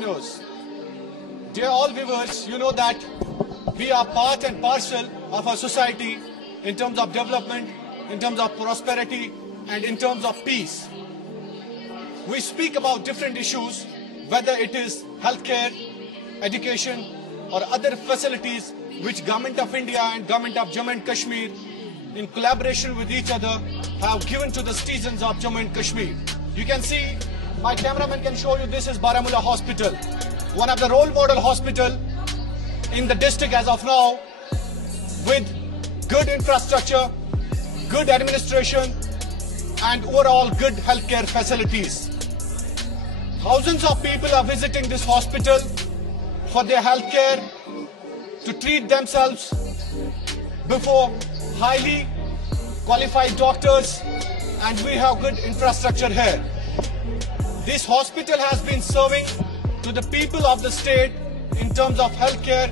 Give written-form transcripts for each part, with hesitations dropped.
entrepreneurs. Dear all viewers, you know that we are part and parcel of our society in terms of development, in terms of prosperity, and in terms of peace. We speak about different issues, whether it is healthcare, education, or other facilities which Government of India and Government of Jammu and Kashmir, in collaboration with each other, have given to the citizens of Jammu and Kashmir. You can see, my cameraman can show you, this is Baramulla Hospital, one of the role model hospital in the district as of now, with good infrastructure, good administration, and overall good healthcare facilities. Thousands of people are visiting this hospital for their healthcare, to treat themselves before highly qualified doctors, and we have good infrastructure here. This hospital has been serving to the people of the state in terms of healthcare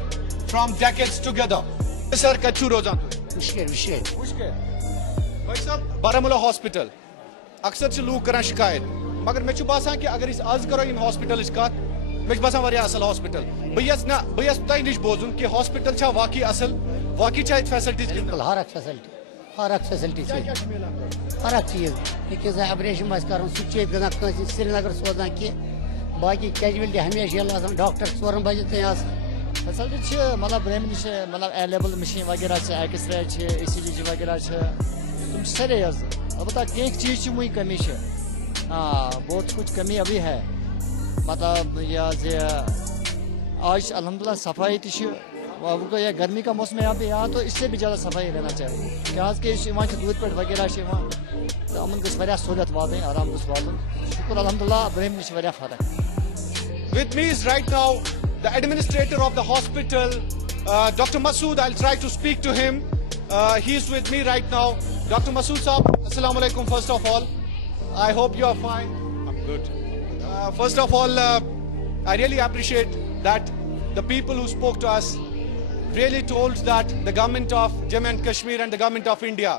from decades together. Sir, kachu rozan. Mushkil. Bhai sahab, Baramulla Hospital. अक्सर से लोग करें शिकायत, मगर मैं बासान कि अगर इस आज करो इन हॉस्पिटल कत मैं बासान वारिया असल हॉस्पिटल बस तय नश बोजुन कि हॉस्पिटल छा वाकई असल वाकई छा फैसिलिटीज हर एक फैसिलिटी हर एक चीज यह ऑपरेशन कर श्रीनगर सोजान कि बाकी कैजुअलिटी हमेशा डॉक्टर 4 बजे तक फैसिलिटी मतलब ब्रेन मतलब अवेलेबल मशीन वगैरह एक्सरे ECG वगैरह तुम सारे अलबत्ता एक चीज की वही कमी है। हाँ, बहुत कुछ कमी अभी है, मतलब यह आज अल्हम्दुलिल्लाह सफाई अब यह गर्मी का मौसम यहाँ पे यहाँ तो इससे भी ज़्यादा सफाई रहना चाहिए क्या कि दूध पेट वगैरह तो अमन गस वारिया सहूलियत वातें आराम गस वातुन शुक्र अल्हम्दुलिल्लाह ब्रेम निश वारिया फर्क। With me is right now the administrator of the hospital, Dr. Masood. I'll try to speak to him. He's with me right now. Dr. Masood Saab, Assalamu alaikum first of all. I hope you are fine. I'm good. First of all, I really appreciate that the people who spoke to us really told that the government of Jammu and Kashmir and the government of India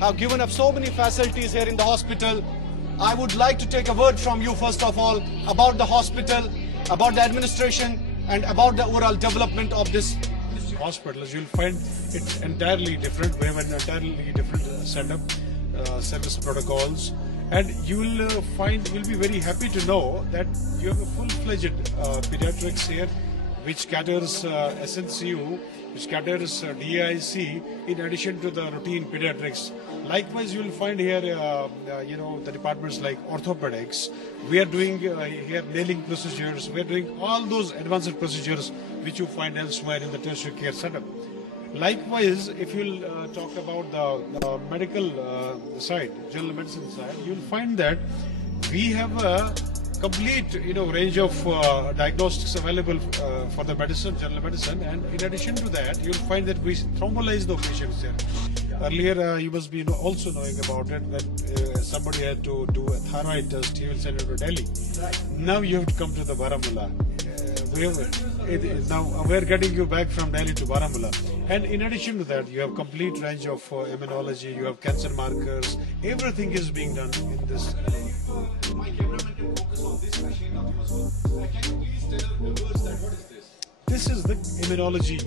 have given up so many facilities here in the hospital. I would like to take a word from you first of all about the hospital, about the administration, and about the overall development of this hospitals. You'll find it's entirely different. We have an entirely different setup, service protocols, and you'll be very happy to know that you have a full-fledged pediatrics here, which caters SNCU, which caters DIC, in addition to the routine pediatrics. Likewise, you will find here, the departments like orthopedics. We are doing here nailing procedures. We are doing all those advanced procedures which you find elsewhere in the tertiary care setup. Likewise, if you'll talk about the medical side, general medicine side, you'll find that we have a complete range of diagnostics available for the general medicine, and in addition to that, you'll find that we thrombolyze the patients here. Earlier, you must be also knowing about it, that somebody had to do a thyroid test, he will send it to Delhi. Now you have to come to the Baramulla. Now we're getting you back from Delhi to Baramulla. And in addition to that, you have complete range of immunology, you have cancer markers, everything is being done in this. My cameraman can focus on this machine. Can you please tell the viewers that what is this? This is the immunology,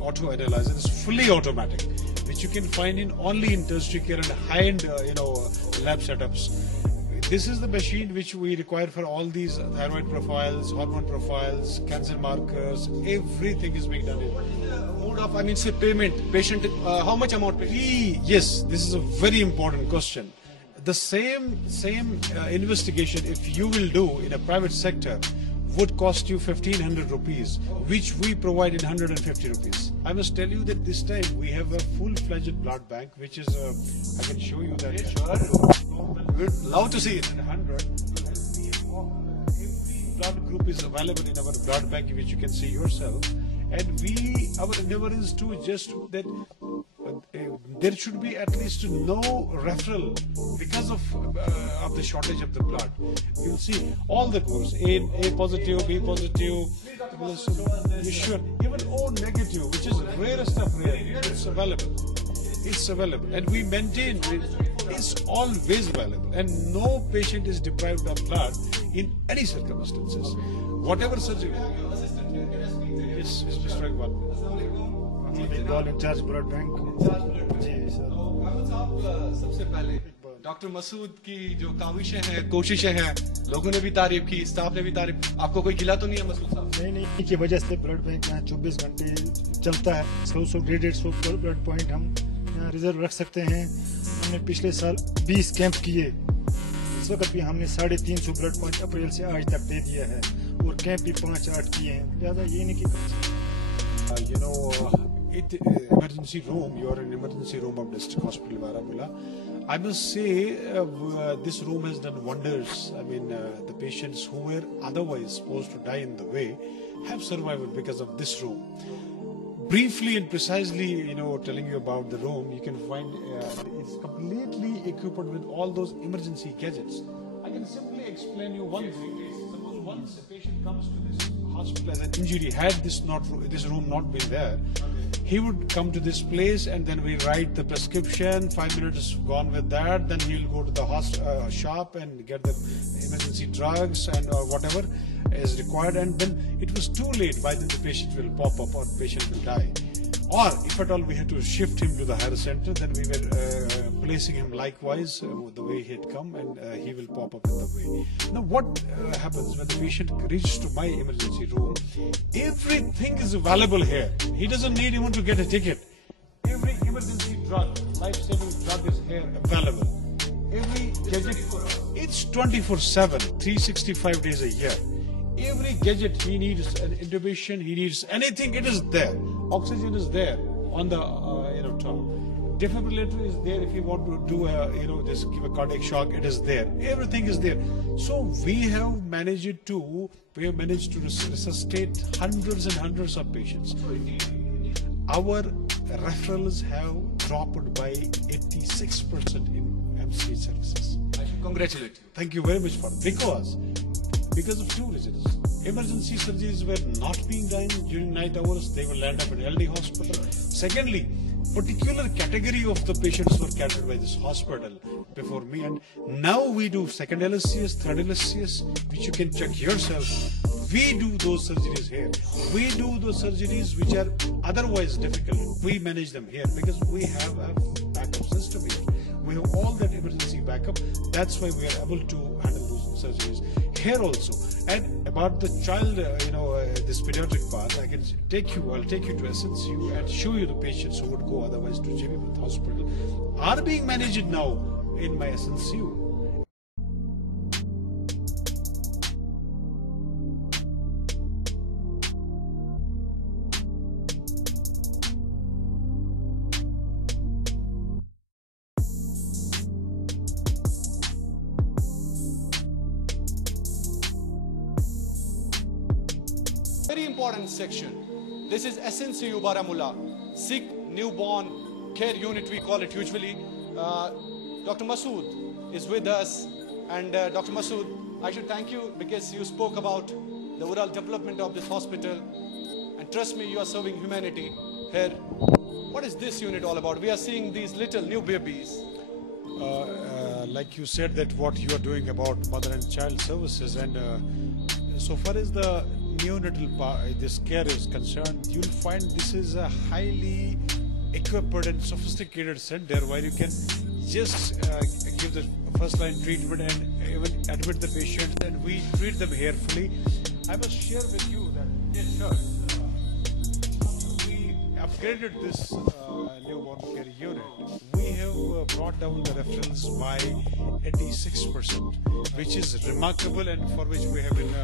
auto analyzer. It's fully automatic, which you can find only in tertiary care and high-end, lab setups. This is the machine which we require for all these thyroid profiles, hormone profiles, cancer markers. Everything is being done. What is the mode of, say payment? Patient, how much amount payment? Yes, this is a very important question. The same investigation, if you will do in a private sector, would cost you 1,500 rupees, which we provide in 150 rupees. I must tell you that this time we have a full-fledged blood bank, which is, I can show you that. Sure. We'd love to see it. 100. Every blood group is available in our blood bank, which you can see yourself. And our endeavor is to just that there should be at least no referral because of the shortage of the blood. You'll see all the groups, A positive, B positive, sure, even O negative, which is rarest of rare, it's available. It's available, and we maintain it's always available, and no patient is deprived of blood in any circumstances. Whatever surgery. Yes, Mr. Iqbal. Iqbal in charge blood bank जी sir. सबसे पहले doctor Masood की जो काविशें हैं, कोशिशें हैं, लोगों ने भी तारीफ की, स्टाफ ने भी तारीफ। आपको कोई गिला तो नहीं है मसूद साहब? नहीं की वजह से ब्लड बैंक यहाँ 24 घंटे चलता है। 100 ब्लड पॉइंट हम यहाँ रिजर्व रख सकते हैं। हमने पिछले साल 20 कैंप किए। इस वक्त भी हमने 350 ब्लड पॉइंट अप्रैल से आज तक दे दिया है और कैंप भी 5-8 किए हैं। लिहाजा ये नहीं कि emergency room, you are in emergency room of district hospital Baramulla. I must say this room has done wonders. I mean the patients who were otherwise supposed to die in the way have survived because of this room. Briefly and precisely, telling you about the room, you can find it's completely equipped with all those emergency gadgets. I can simply explain you one thing. Suppose once a patient comes to this hospital as an injury, had this room not been there, he would come to this place and then we write the prescription. 5 minutes gone with that. Then he will go to the shop and get the emergency drugs and whatever is required. And then it was too late. By then the patient will pop up or the patient will die. Or if at all we had to shift him to the higher center, then we were placing him likewise the way he had come, and he will pop up in the way. Now what happens when the patient reaches to my emergency room? Everything is available here. He doesn't need even to get a ticket. Every emergency drug, life-saving drug is here available. Every gadget, it's 24/7, 365 days a year. Every gadget he needs, an intubation, he needs anything, it is there. Oxygen is there on the top. Defibrillator is there if you want to do just give a cardiac shock, it is there. Everything is there. So we have managed to resuscitate hundreds and hundreds of patients. Our referrals have dropped by 86% in MC services. I should congratulate you. Thank you very much for because of two reasons. Emergency surgeries were not being done during night hours. They will land up in LD hospital. Secondly, particular category of the patients were catered by this hospital before me, and now we do second LSCS, third LSCS, which you can check yourself. We do those surgeries here. We do those surgeries which are otherwise difficult. We manage them here because we have a backup system here. We have all that emergency backup. That's why we are able to handle those surgeries here also. And about the child, this pediatric part, I'll take you to SNCU and show you the patients who would go otherwise to JB Booth Hospital are being managed now in my SNCU. Very important section. This is SNCU Baramulla, Sikh Newborn Care Unit, we call it usually. Dr. Masood is with us, and Dr. Masood, I should thank you because you spoke about the overall development of this hospital, and trust me, you are serving humanity here. What is this unit all about? We are seeing these little new babies. Like you said, that what you are doing about mother and child services, and so far as the neonatal this care is concerned, you'll find this is a highly equipped and sophisticated center where you can just give the first line treatment and even admit the patient, and we treat them here fully. I must share with you that we upgraded this newborn care unit. We have brought down the referrals by 86%, which is remarkable, and for which we have been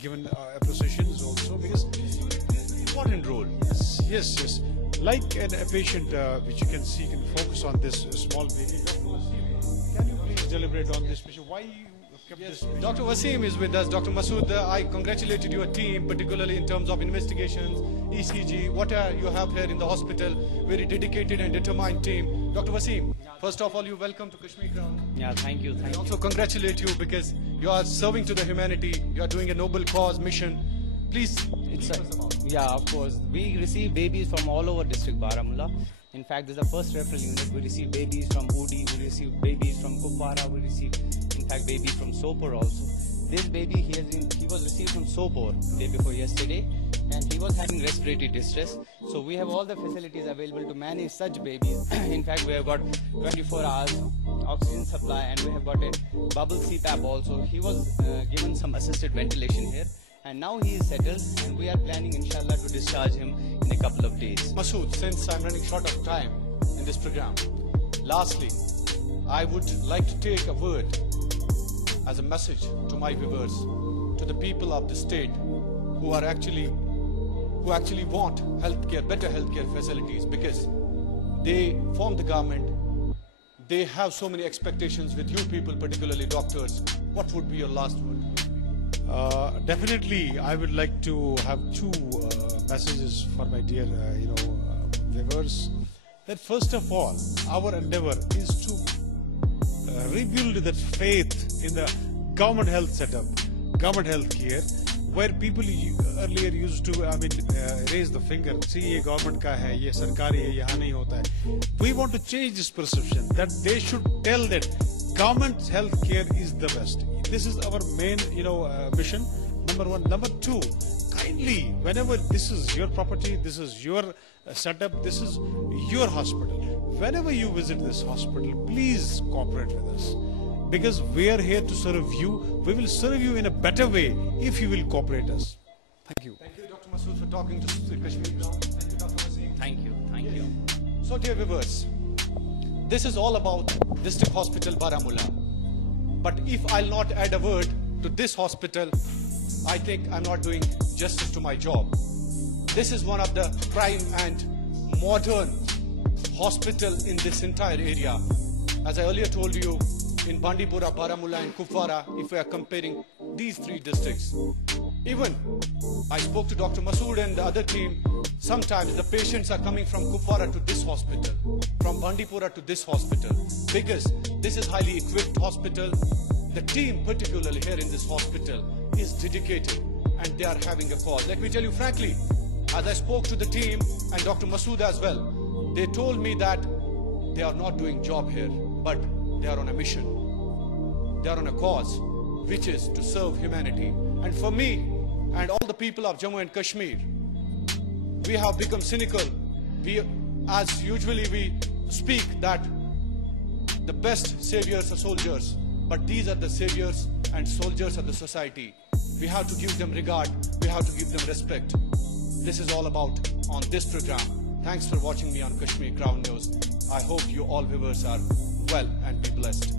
given appreciations also, because important role. Yes. Like a patient which you can see, can focus on this small baby. Can you please deliberate on this patient? Why you kept this patient? Dr. Wasim is with us. Dr. Masood, I congratulated your team, particularly in terms of investigations, ECG, what you have here in the hospital. Very dedicated and determined team. Dr. Wasim, first of all, you welcome to Kashmir Ground. Yeah, thank you. I also congratulate you because you are serving to the humanity. You are doing a noble cause mission. Please Yeah, of course. We receive babies from all over district Baramulla. In fact, this is the first referral unit. We receive babies from Udi, we receive babies from Kupwara, we receive, in fact, babies from Sopor also. This baby, he was received from Sopor day before yesterday, and he was having respiratory distress. So we have all the facilities available to manage such babies. In fact, we have got 24 hours oxygen supply, and we have got a bubble CPAP also. He was given some assisted ventilation here, and now he is settled, and we are planning, inshallah, to discharge him in a couple of days. Masood, since I'm running short of time in this program, lastly, I would like to take a word as a message to my viewers, to the people of the state who actually want healthcare, better healthcare facilities, because they form the government. They have so many expectations with you people, particularly doctors. What would be your last word? Definitely, I would like to have two messages for my dear, viewers. That first of all, our endeavor is to rebuild that faith in the government health setup, government health care, where people earlier used to, raise the finger. See, ये government का है, ये सरकारी है, यहाँ नहीं होता है. We want to change this perception that they should tell that government health care is the best. This is our main, mission. Number one. Number two, kindly, whenever this is your property, this is your setup, this is your hospital. Whenever you visit this hospital, please cooperate with us. Because we are here to serve you. We will serve you in a better way if you will cooperate us. Thank you. Thank you, Dr. Masood, for talking to Kashmir Ground. Thank you, Dr. Wasim. Thank you. So, dear viewers, this is all about District Hospital Baramulla. But if I'll not add a word to this hospital, I think I'm not doing justice to my job. This is one of the prime and modern hospital in this entire area. As I earlier told you, in Bandipora, Baramulla and Kupwara, if we are comparing these three districts. Even I spoke to Dr. Masood and the other team, sometimes the patients are coming from Kupwara to this hospital, from Bandipora to this hospital, because this is highly equipped hospital. The team, particularly here in this hospital, is dedicated and they are having a cause. Let me tell you frankly, as I spoke to the team and Dr. Masood as well, they told me that they are not doing job here, but they are on a mission. They are on a cause, which is to serve humanity. And for me and all the people of Jammu and Kashmir, we have become cynical. As usually we speak that the best saviors are soldiers, but these are the saviors and soldiers of the society. We have to give them regard. We have to give them respect. This is all about on this program. Thanks for watching me on Kashmir Ground News. I hope you all viewers are well and be blessed.